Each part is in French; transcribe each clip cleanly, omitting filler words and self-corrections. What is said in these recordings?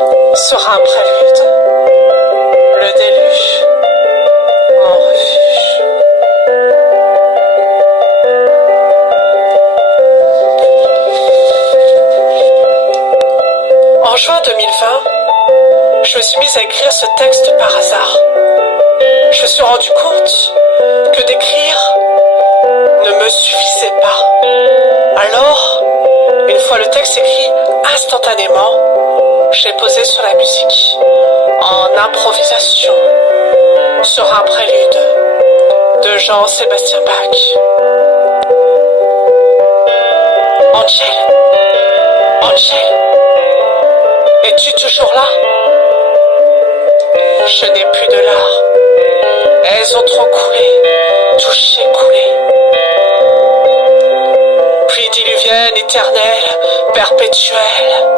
Sur un prélude, le déluge, mon refuge. En juin 2020, je me suis mise à écrire ce texte par hasard. Je me suis rendu compte que d'écrire ne me suffisait pas. Alors, une fois le texte écrit instantanément, je l'ai posé sur la musique, en improvisation, sur un prélude de Jean-Sébastien Bach. Angel, Angel, es-tu toujours là? Je n'ai plus de larmes, elles ont trop coulé, touché, coulé. Pluie diluvienne, éternelle, perpétuelle,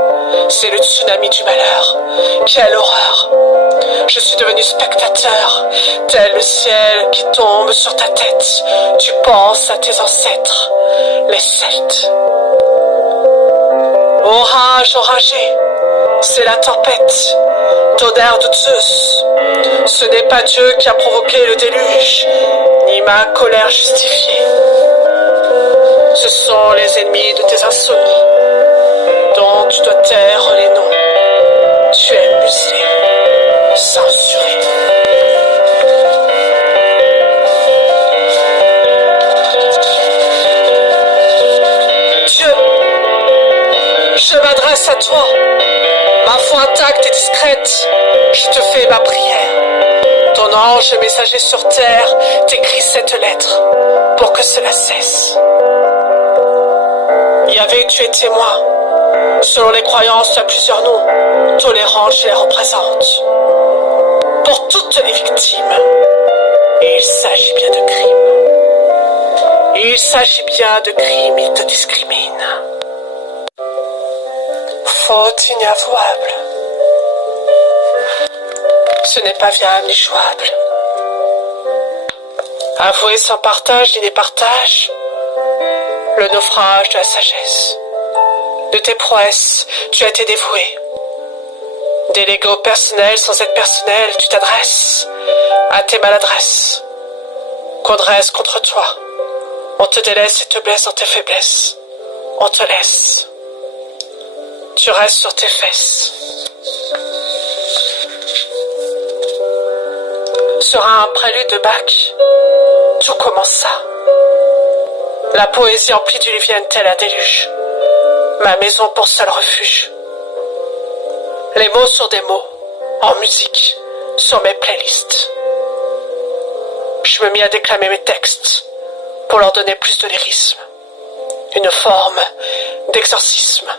c'est le tsunami du malheur. Quelle horreur! Je suis devenu spectateur, tel le ciel qui tombe sur ta tête. Tu penses à tes ancêtres, les Celtes. Orage oragé, c'est la tempête, tonnerre de Zeus. Ce n'est pas Dieu qui a provoqué le déluge, ni ma colère justifiée. Ce sont les ennemis de tes insomnies, dont tu dois taire les noms. Tu es muselé, censuré. Dieu, je m'adresse à toi. Ma foi intacte et discrète, je te fais ma prière. Ton ange messager sur terre t'écrit cette lettre pour que cela cesse. Yahvé, tu es témoin. Selon les croyances, tu as plusieurs noms. Tolérant, je les représente. Pour toutes les victimes. Et il s'agit bien de crimes. Il s'agit bien de crimes, il te discrimine. Faute inavouable. Ce n'est pas viable ni jouable. Avouer sans partage ni départage, le naufrage de la sagesse. De tes prouesses, tu as été dévoué. Délégué au personnel sans être personnel, tu t'adresses à tes maladresses. Qu'on dresse contre toi, on te délaisse et te blesse dans tes faiblesses. On te laisse. Tu restes sur tes fesses. Sur un prélude de Bach, tout commença. La poésie emplit diluvienne telle un déluge. Ma maison pour seul refuge. Les mots sur des mots, en musique, sur mes playlists. Je me mis à déclamer mes textes pour leur donner plus de lyrisme. Une forme d'exorcisme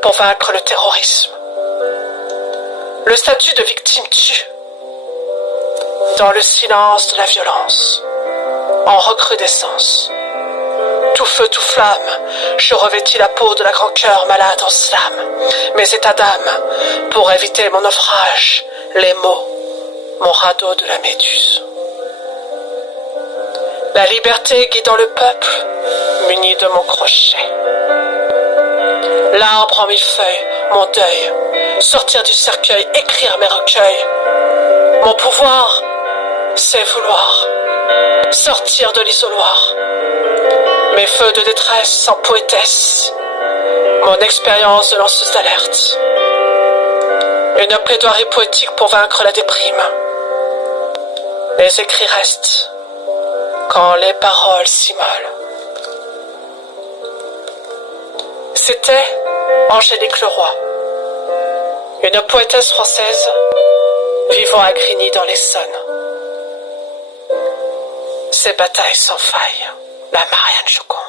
pour vaincre le terrorisme. Le statut de victime tue. Dans le silence de la violence, en recrudescence. Tout feu, tout flamme, je revêtis la peau de la grand cœur malade en slam. Mes états d'âme, pour éviter mon naufrage, les mots, mon radeau de la méduse. La liberté guidant le peuple, muni de mon crochet. L'arbre en mille feuilles, mon deuil, sortir du cercueil, écrire mes recueils. Mon pouvoir, c'est vouloir, sortir de l'isoloir. Mes feux de détresse sans poétesse, mon expérience de lanceuse d'alerte. Une plaidoirie poétique pour vaincre la déprime. Les écrits restent quand les paroles s'immolent. C'était Angélique Leroy, une poétesse française vivant à Grigny dans l'Essonne. Ces batailles sans faille, la Marianne Joconde.